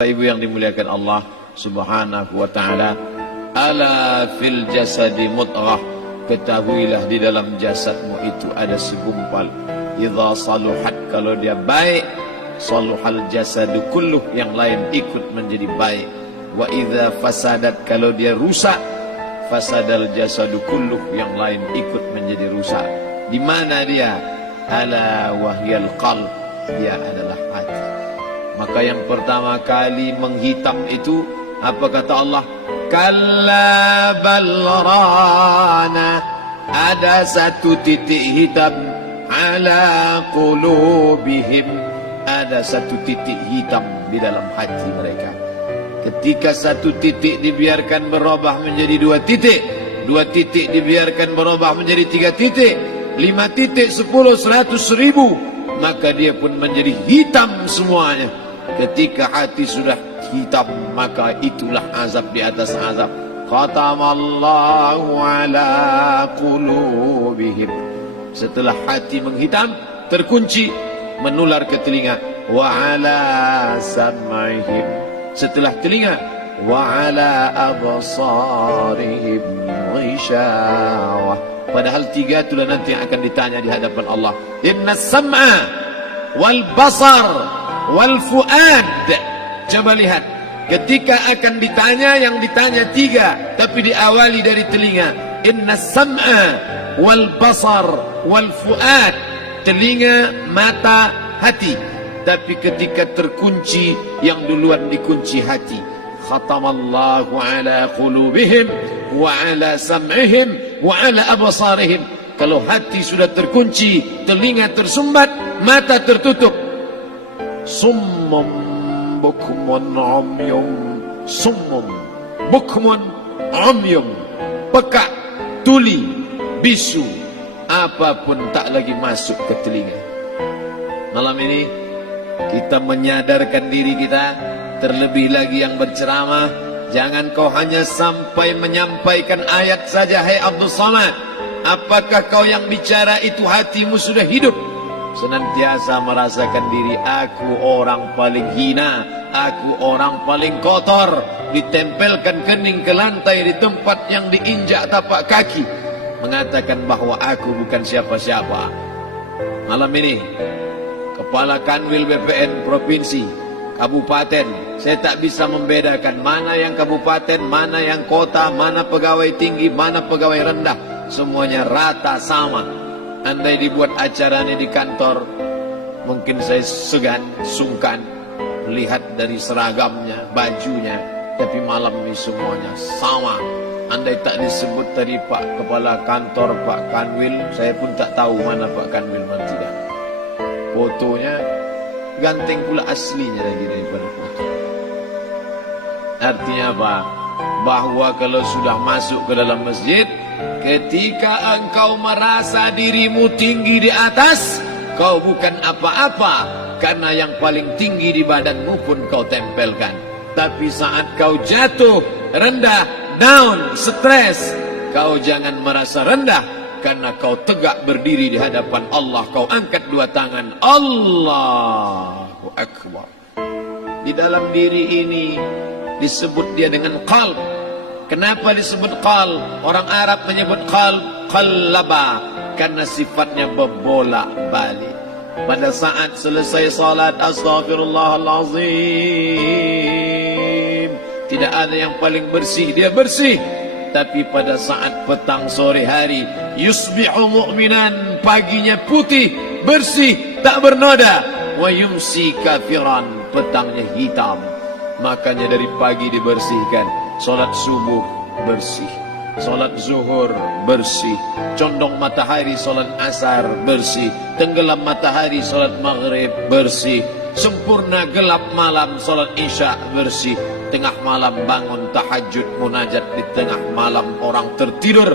Ibu yang dimuliakan Allah Subhanahu wa ta'ala, ala fil jasadi mudghah, ketahuilah di dalam jasadmu itu ada segumpal. Idza saluhat, kalau dia baik, saluhal jasadu kulluh, yang lain ikut menjadi baik. Wa idza fasadat, kalau dia rusak, fasadal jasadu kulluh, yang lain ikut menjadi rusak. Di mana dia? Ala wahyal qalb, dia adalah hati. Maka yang pertama kali menghitam itu, apa kata Allah? Kalla balrana, ada satu titik hitam. Ala qulubihim, ada satu titik hitam di dalam hati mereka. Ketika satu titik dibiarkan berubah menjadi dua titik, dua titik dibiarkan berubah menjadi tiga titik, 5 titik, 10, 100, 1000, maka dia pun menjadi hitam semuanya. Ketika hati sudah hitam, maka itulah azab di atas azab. Khatamallahu ala qulubihim. Setelah hati menghitam, terkunci, menular ke telinga. Wa ala sam'ihim. Setelah telinga, wa ala absarihim ghishawah. Padahal 3 itulah nanti yang akan ditanya di hadapan Allah. Inna sam'a wal basar wal fuad. Coba lihat, ketika akan ditanya, yang ditanya 3, tapi diawali dari telinga. Inna sam'a wal basar wal fuad, telinga, mata, hati. Tapi ketika terkunci, yang duluan dikunci hati. Khatamallahu ala qulubihim wa ala sam'ihim wa ala absarihim. Kalau hati sudah terkunci, telinga tersumbat, mata tertutup. Summum bukmun umyum. Summum bukmun umyum, peka, tuli, bisu, apapun tak lagi masuk ke telinga. Malam ini kita menyadarkan diri kita, terlebih lagi yang berceramah, jangan kau hanya sampai menyampaikan ayat saja. Hai Abdul Samad, apakah kau yang bicara itu hatimu sudah hidup? Senantiasa merasakan diri, aku orang paling hina, aku orang paling kotor, ditempelkan kening ke lantai di tempat yang diinjak tapak kaki, mengatakan bahwa aku bukan siapa-siapa. Malam ini Kepala Kanwil BPN Provinsi, Kabupaten, saya tak bisa membedakan mana yang kabupaten, mana yang kota, mana pegawai tinggi, mana pegawai rendah. Semuanya rata sama. Andai dibuat acara ini di kantor, mungkin saya segan, sungkan melihat dari seragamnya, bajunya. Tapi malam ini semuanya sama. Andai tak disebut tadi Pak Kepala Kantor, Pak Kanwil, saya pun tak tahu mana Pak Kanwil, mana tidak. Fotonya ganteng pula aslinya lagi daripada foto. Artinya apa? Bahwa kalau sudah masuk ke dalam masjid, ketika engkau merasa dirimu tinggi di atas, kau bukan apa-apa, karena yang paling tinggi di badanmu pun kau tempelkan. Tapi saat kau jatuh, rendah, down, stres, kau jangan merasa rendah, karena kau tegak berdiri di hadapan Allah. Kau angkat 2 tangan, Allahu Akbar. Di dalam diri ini disebut dia dengan qalb. Kenapa disebut qalb? Orang Arab menyebut qalb qallaba, karena sifatnya berbolak-balik. Pada saat selesai salat, astaghfirullahalazim, tidak ada yang paling bersih, dia bersih. Tapi pada saat petang sore hari, yusbihu mu'minan, paginya putih, bersih, tak bernoda. Wa yumsi kafiran, petangnya hitam. Makanya dari pagi dibersihkan. Solat subuh bersih, solat zuhur bersih, condong matahari solat asar bersih, tenggelam matahari solat maghrib bersih, sempurna gelap malam solat isya bersih, tengah malam bangun tahajud munajat, di tengah malam orang tertidur.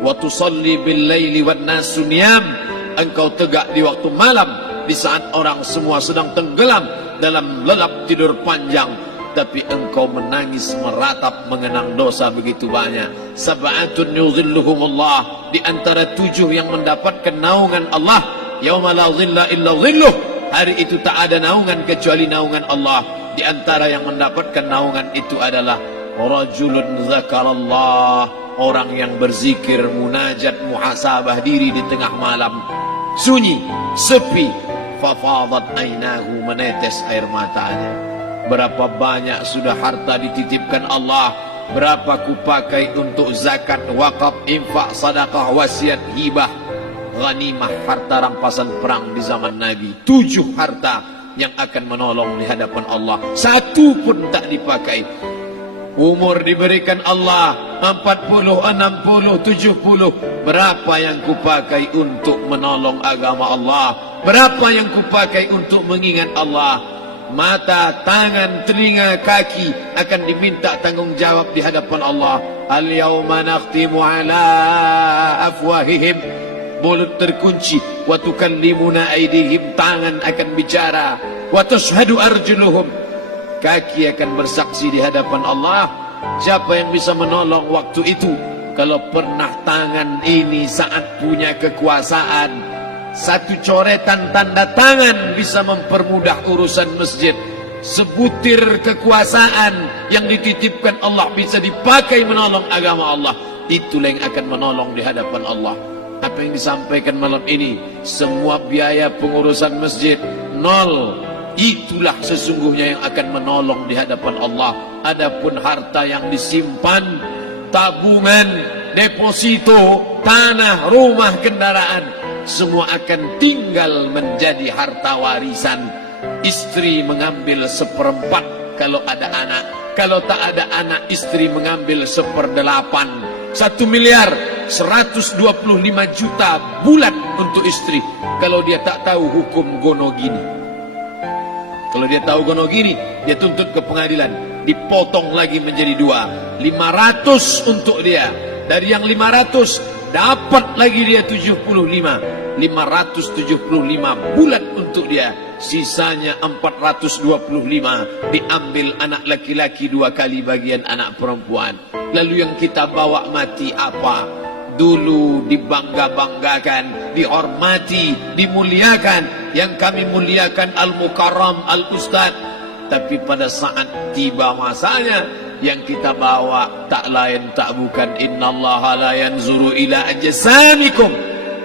Wa tusalli bil laili wan nasu niyam, engkau tegak di waktu malam, di saat orang semua sedang tenggelam dalam lelap tidur panjang, tapi engkau menangis meratap mengenang dosa begitu banyak. Sab'atun yuzilluhumullah, di antara 7 yang mendapatkan naungan Allah. Yauma la zilla illa zilluh, hari itu tak ada naungan kecuali naungan Allah. Di antara yang mendapatkan naungan itu adalah rajulun zakarallah, orang yang berzikir, munajat, muhasabah diri di tengah malam, sunyi, sepi, fafadat ainahu, menetes air matanya. Berapa banyak sudah harta dititipkan Allah, berapa kupakai untuk zakat, wakaf, infak, sedekah, wasiat, hibah, ghanimah, harta rampasan perang di zaman Nabi. 7 harta yang akan menolong di hadapan Allah, 1 pun tak dipakai. Umur diberikan Allah 40, 60, 70. Berapa yang kupakai untuk menolong agama Allah? Berapa yang kupakai untuk mengingat Allah? Mata, tangan, telinga, kaki akan diminta tanggung jawab di hadapan Allah. Al-yawma nakhtimu ala afwahihim, mulut terkunci, wa tukallimuna aydihim, tangan akan bicara, wa tashhadu arjuluhum, kaki akan bersaksi di hadapan Allah. Siapa yang bisa menolong waktu itu? Kalau pernah tangan ini saat punya kekuasaan, 1 coretan tanda tangan bisa mempermudah urusan masjid. Sebutir kekuasaan yang dititipkan Allah bisa dipakai menolong agama Allah. Itulah yang akan menolong di hadapan Allah. Apa yang disampaikan malam ini, semua biaya pengurusan masjid 0. Itulah sesungguhnya yang akan menolong di hadapan Allah. Adapun harta yang disimpan, tabungan, deposito, tanah, rumah, kendaraan, semua akan tinggal menjadi harta warisan. Istri mengambil 1/4 kalau ada anak. Kalau tak ada anak, istri mengambil 1/8. 1 miliar 125 juta bulan untuk istri. Kalau dia tak tahu hukum gono gini. Kalau dia tahu gono gini, dia tuntut ke pengadilan, dipotong lagi menjadi 2. 500 untuk dia. Dari yang 500 dapat lagi dia 75. 575 bulan untuk dia. Sisanya 425 diambil anak laki-laki 2 kali bagian anak perempuan. Lalu yang kita bawa mati apa? Dulu dibangga-banggakan, dihormati, dimuliakan. Yang kami muliakan Al-Mukarram, Al-Ustadz. Tapi pada saat tiba masanya, yang kita bawa tak lain tak bukan innallaha la yanzuru ila ajsamikum.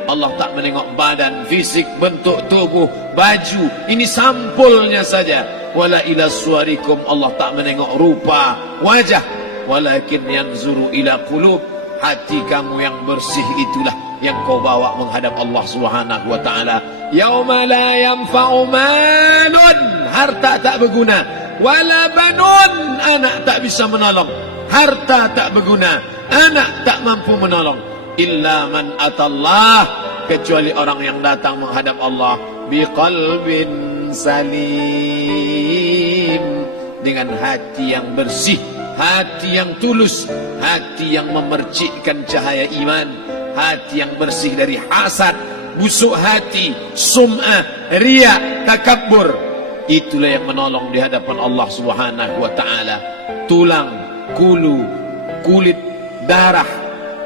Allah tak menengok badan, fisik, bentuk tubuh, baju. Ini sampulnya saja. Wala ila suwarikum, Allah tak menengok rupa, wajah. Walakin yanzuru ila qulub. Hati kamu yang bersih itulah yang kau bawa menghadap Allah Subhanahu wa taala. Yauma la yanfa'u malun, harta tak berguna, wala banun, anak tak bisa menolong. Harta tak berguna, anak tak mampu menolong. Illa man atallah, kecuali orang yang datang menghadap Allah biqalbin salim, dengan hati yang bersih, hati yang tulus, hati yang memercikkan cahaya iman, hati yang bersih dari hasad, busuk hati, sum'ah, riya, takabbur. Itulah yang menolong di hadapan Allah Subhanahu wa taala. Tulang, kulu, kulit, darah,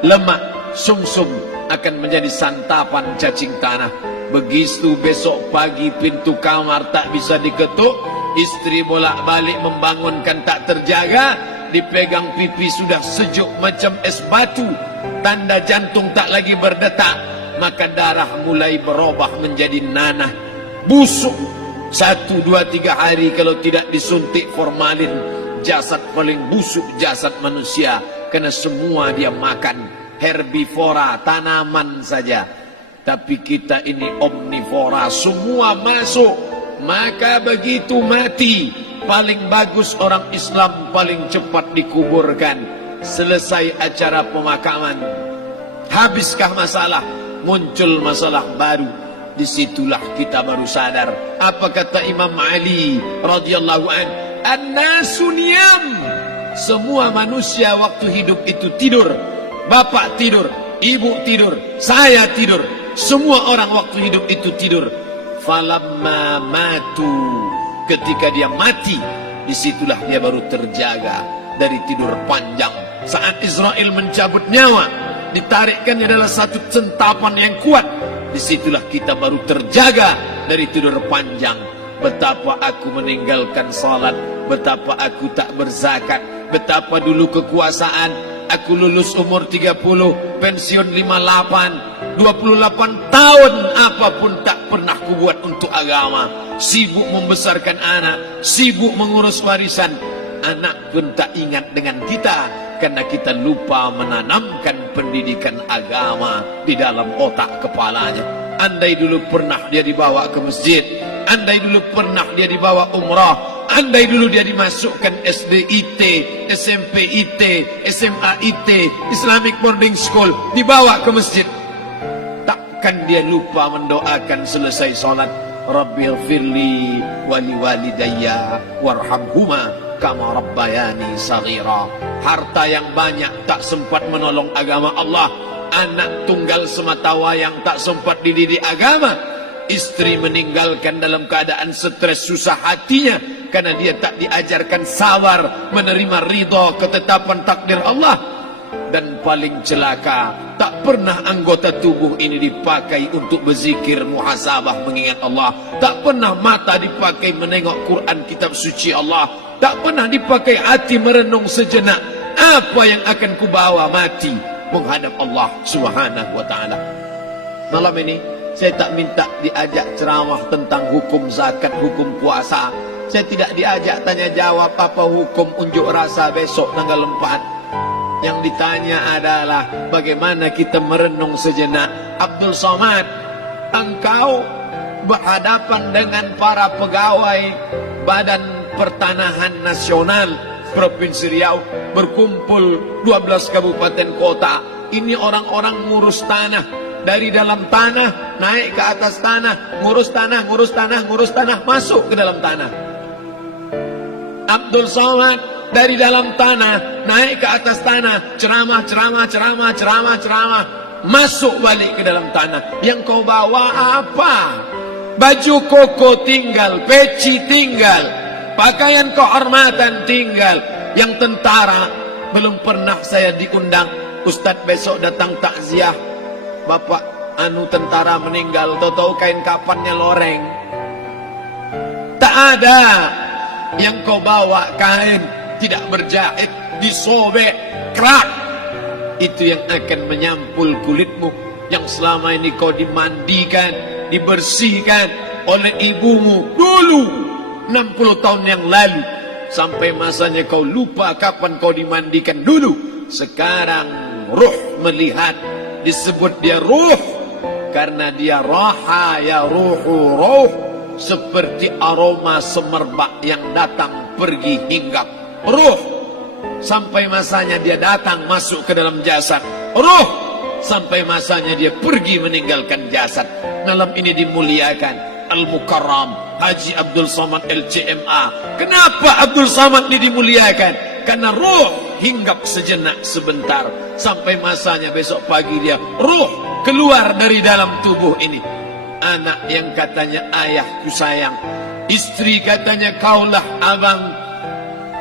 lemak, sumsum akan menjadi santapan cacing tanah. Begitu besok pagi pintu kamar tak bisa diketuk, istri bolak-balik membangunkan tak terjaga, dipegang pipi sudah sejuk macam es batu, tanda jantung tak lagi berdetak, maka darah mulai berubah menjadi nanah, busuk. 1, 2, 3 hari kalau tidak disuntik formalin, jasad paling busuk jasad manusia, karena semua dia makan herbivora, tanaman saja. Tapi kita ini omnivora, semua masuk. Maka begitu mati, paling bagus orang Islam paling cepat dikuburkan. Selesai acara pemakaman, habiskah masalah, muncul masalah baru. Disitulah kita baru sadar. Apa kata Imam Ali radhiyallahu an? An-nasu niyam. Semua manusia waktu hidup itu tidur. Bapak tidur, ibu tidur, saya tidur. Semua orang waktu hidup itu tidur. Falamma matu, ketika dia mati, disitulah dia baru terjaga dari tidur panjang. Saat Israel mencabut nyawa, ditarikkannya adalah satu centapan yang kuat. Disitulah kita baru terjaga dari tidur panjang. betapa aku meninggalkan salat, betapa aku tak berzakat, betapa dulu kekuasaan, aku lulus umur 30, pensiun 58, 28 tahun apapun tak pernah kubuat untuk agama. Sibuk membesarkan anak, sibuk mengurus warisan. Anak pun tak ingat dengan kita karena kita lupa menanamkan pendidikan agama di dalam otak kepalanya. Andai dulu pernah dia dibawa ke masjid, andai dulu pernah dia dibawa umrah, andai dulu dia dimasukkan SD IT, SMP IT, SMA IT, Islamic Boarding School, dibawa ke masjid, takkan dia lupa mendoakan selesai salat, Rabbighfirli wali walidayya warhamhuma kama rabbayani saghira. Harta yang banyak tak sempat menolong agama Allah. Anak tunggal semata wayang tak sempat dididik agama. Istri meninggalkan dalam keadaan stres susah hatinya karena dia tak diajarkan sabar menerima ridha ketetapan takdir Allah. Dan paling celaka, tak pernah anggota tubuh ini dipakai untuk berzikir, muhasabah, mengingat Allah. Tak pernah mata dipakai menengok Quran, kitab suci Allah. Tak pernah dipakai hati merenung sejenak. Apa yang akan kubawa mati menghadap Allah Subhanahu wa ta'ala. Malam ini saya tak minta diajak ceramah tentang hukum zakat, hukum puasa. Saya tidak diajak tanya jawab apa hukum unjuk rasa besok tanggal 4. Yang ditanya adalah bagaimana kita merenung sejenak. Abdul Somad, engkau berhadapan dengan para pegawai Badan Pertanahan Nasional Provinsi Riau, berkumpul 12 kabupaten kota. Ini orang-orang ngurus tanah, dari dalam tanah naik ke atas tanah, ngurus tanah, ngurus tanah, ngurus tanah, masuk ke dalam tanah. Abdul Somad dari dalam tanah naik ke atas tanah, ceramah, ceramah, ceramah, ceramah, ceramah, masuk balik ke dalam tanah. Yang kau bawa apa? Baju koko tinggal, peci tinggal, pakaian kehormatan tinggal. Yang tentara belum pernah saya diundang. Ustadz besok datang takziah, bapak anu tentara meninggal, tahu-tahu kain kapannya loreng. Tak ada. Yang kau bawa kain tidak berjahit, disobek, kerak. Itu yang akan menyampul kulitmu, yang selama ini kau dimandikan, dibersihkan oleh ibumu dulu 60 tahun yang lalu. Sampai masanya kau lupa kapan kau dimandikan dulu. Sekarang ruh melihat, disebut dia ruh karena dia raha ya ruhu ruh, seperti aroma semerbak yang datang pergi hinggap. Ruh sampai masanya dia datang masuk ke dalam jasad. Ruh sampai masanya dia pergi meninggalkan jasad. Malam ini dimuliakan Al-Mukarram Haji Abdul Somad LCMA. Kenapa Abdul Somad ini dimuliakan? Karena ruh hinggap sejenak sebentar, sampai masanya besok pagi dia ruh keluar dari dalam tubuh ini. Anak yang katanya ayahku sayang, istri katanya kaulah abang,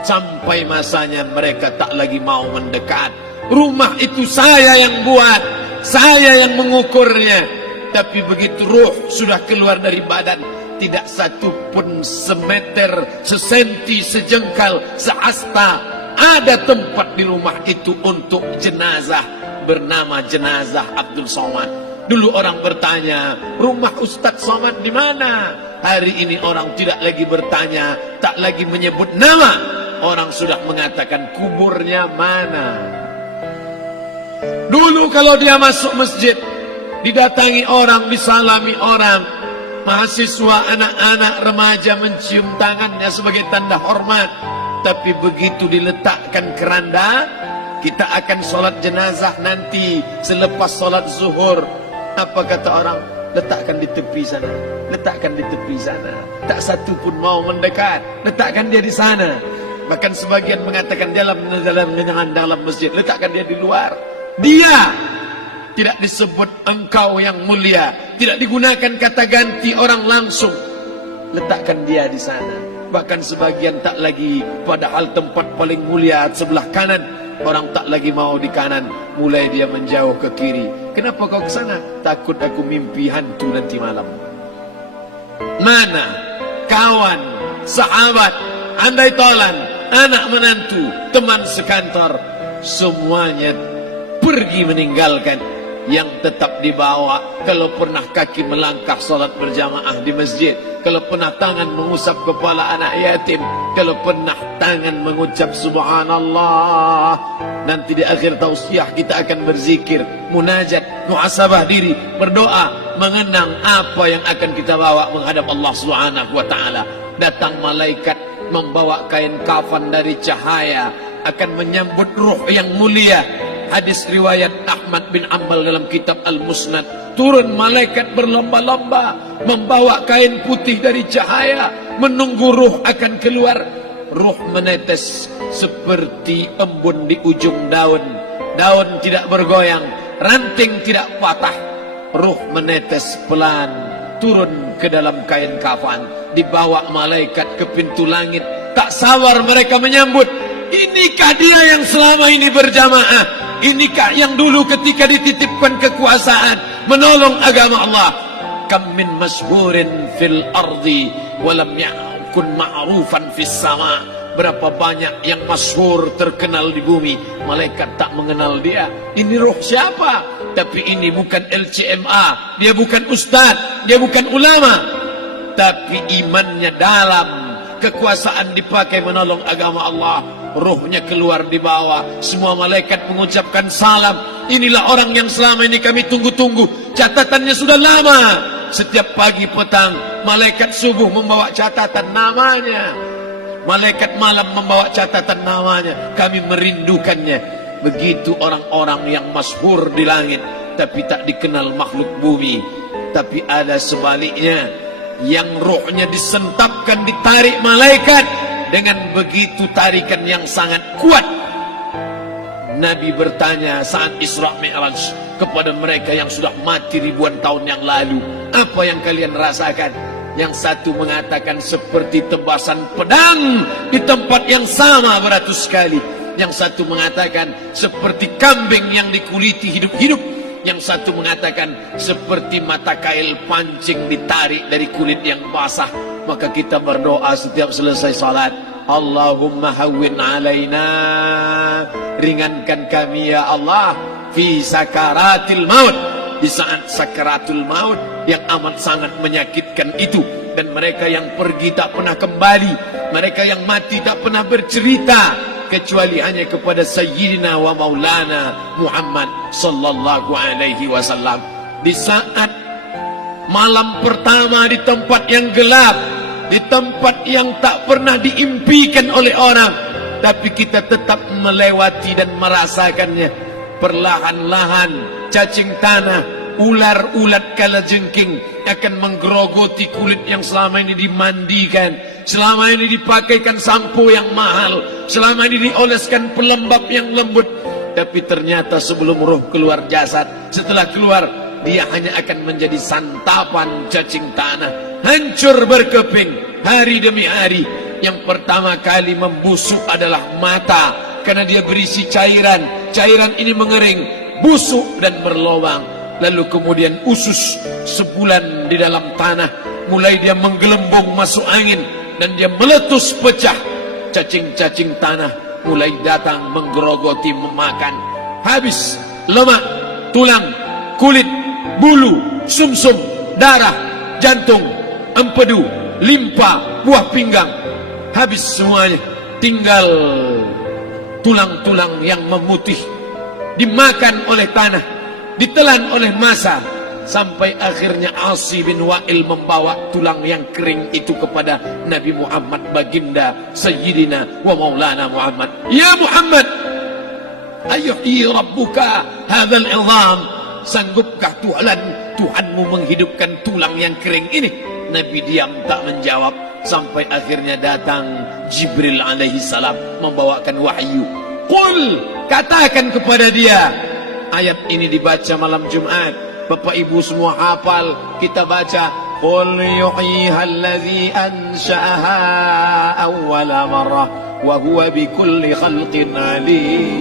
sampai masanya mereka tak lagi mau mendekat. Rumah itu saya yang buat, saya yang mengukurnya. Tapi begitu ruh sudah keluar dari badan, tidak satu pun semeter, sesenti, sejengkal, sehasta ada tempat di rumah itu untuk jenazah bernama jenazah Abdul Somad. Dulu orang bertanya, rumah Ustadz Somad di mana? Hari ini orang tidak lagi bertanya, tak lagi menyebut nama. Orang sudah mengatakan kuburnya mana. Dulu kalau dia masuk masjid, didatangi orang, disalami orang, mahasiswa, anak-anak, remaja mencium tangannya sebagai tanda hormat. Tapi begitu diletakkan keranda, kita akan sholat jenazah nanti selepas sholat zuhur. Apa kata orang? Letakkan di tepi sana, letakkan di tepi sana. Tak satu pun mau mendekat, letakkan dia di sana. Bahkan sebagian mengatakan dalam masjid, letakkan dia di luar. Dia tidak disebut engkau yang mulia, tidak digunakan kata ganti orang langsung. Letakkan dia di sana. Bahkan sebagian tak lagi, padahal tempat paling mulia sebelah kanan, orang tak lagi mau di kanan, mulai dia menjauh ke kiri. Kenapa kau ke sana? Takut aku mimpi hantu nanti malam. Mana kawan, sahabat, andai tolan, anak menantu, teman sekantor, semuanya pergi meninggalkan. Yang tetap dibawa, kalau pernah kaki melangkah salat berjamaah di masjid, kalau pernah tangan mengusap kepala anak yatim, kalau pernah tangan mengucap subhanallah. Nanti di akhir tausiah kita akan berzikir, munajat, muhasabah diri, berdoa, mengenang apa yang akan kita bawa menghadap Allah Subhanahu wa taala. Datang malaikat membawa kain kafan dari cahaya, akan menyambut ruh yang mulia. Hadis riwayat Ahmad bin Ambal dalam kitab Al-Musnad, turun malaikat berlomba-lomba membawa kain putih dari cahaya, menunggu ruh akan keluar. Ruh menetes seperti embun di ujung daun. Daun tidak bergoyang, ranting tidak patah. Ruh menetes pelan turun ke dalam kain kafan, dibawa malaikat ke pintu langit. Tak sabar mereka menyambut. Inikah dia yang selama ini berjamaah? Inikah yang dulu ketika dititipkan kekuasaan menolong agama Allah? Kam min masyhurin fil ardi walam yakun ma'rufan fis sama. Berapa banyak yang masyhur terkenal di bumi, malaikat tak mengenal dia. Ini roh siapa? Tapi ini bukan LCMA, dia bukan ustaz, dia bukan ulama, tapi imannya dalam. Kekuasaan dipakai menolong agama Allah. Ruhnya keluar di bawah. Semua malaikat mengucapkan salam. Inilah orang yang selama ini kami tunggu-tunggu. Catatannya sudah lama. Setiap pagi petang malaikat subuh membawa catatan namanya, malaikat malam membawa catatan namanya. Kami merindukannya. Begitu orang-orang yang masyhur di langit tapi tak dikenal makhluk bumi. Tapi ada sebaliknya, yang rohnya disentapkan, ditarik malaikat dengan begitu tarikan yang sangat kuat. Nabi bertanya saat Isra Mi'raj kepada mereka yang sudah mati ribuan tahun yang lalu, apa yang kalian rasakan? Yang satu mengatakan seperti tebasan pedang di tempat yang sama beratus kali. Yang satu mengatakan seperti kambing yang dikuliti hidup-hidup. Yang satu mengatakan seperti mata kail pancing ditarik dari kulit yang basah. Maka kita berdoa setiap selesai salat, Allahumma hawwin alaina, ringankan kami ya Allah, fi sakaratil maut, di saat sakaratul maut yang amat sangat menyakitkan itu. Dan mereka yang pergi tak pernah kembali, mereka yang mati tak pernah bercerita kecuali hanya kepada Sayyidina wa Maulana Muhammad sallallahu alaihi wasallam. Di saat malam pertama di tempat yang gelap, di tempat yang tak pernah diimpikan oleh orang, tapi kita tetap melewati dan merasakannya. Perlahan-lahan cacing tanah, ular-ulat kalajengking akan menggerogoti kulit yang selama ini dimandikan, selama ini dipakaikan sampo yang mahal, selama ini dioleskan pelembab yang lembut. Tapi ternyata sebelum roh keluar jasad, setelah keluar, dia hanya akan menjadi santapan cacing tanah, hancur berkeping hari demi hari. Yang pertama kali membusuk adalah mata, karena dia berisi cairan. Cairan ini mengering, busuk dan berlubang. Lalu kemudian usus sebulan di dalam tanah, mulai dia menggelembung masuk angin dan dia meletus pecah. Cacing-cacing tanah mulai datang menggerogoti, memakan. Habis lemak, tulang, kulit, bulu, sumsum, darah, jantung, empedu, limpa, buah pinggang. Habis semuanya, tinggal tulang-tulang yang memutih, dimakan oleh tanah, ditelan oleh massa, sampai akhirnya Asi bin Wa'il membawa tulang yang kering itu kepada Nabi Muhammad, baginda Sayyidina wa Maulana Muhammad. Ya Muhammad, ayuhi rabbuka hadzal izam, sanggupkah Tuhanmu menghidupkan tulang yang kering ini? Nabi diam tak menjawab, sampai akhirnya datang Jibril alaihi salam membawakan wahyu. Qul, katakan kepada dia. Ayat ini dibaca malam Jumat. Bapak Ibu semua hafal, kita baca. Qul yuhyiha allazi ansha'aha awwala marrah wa huwa bikulli khalqin alim.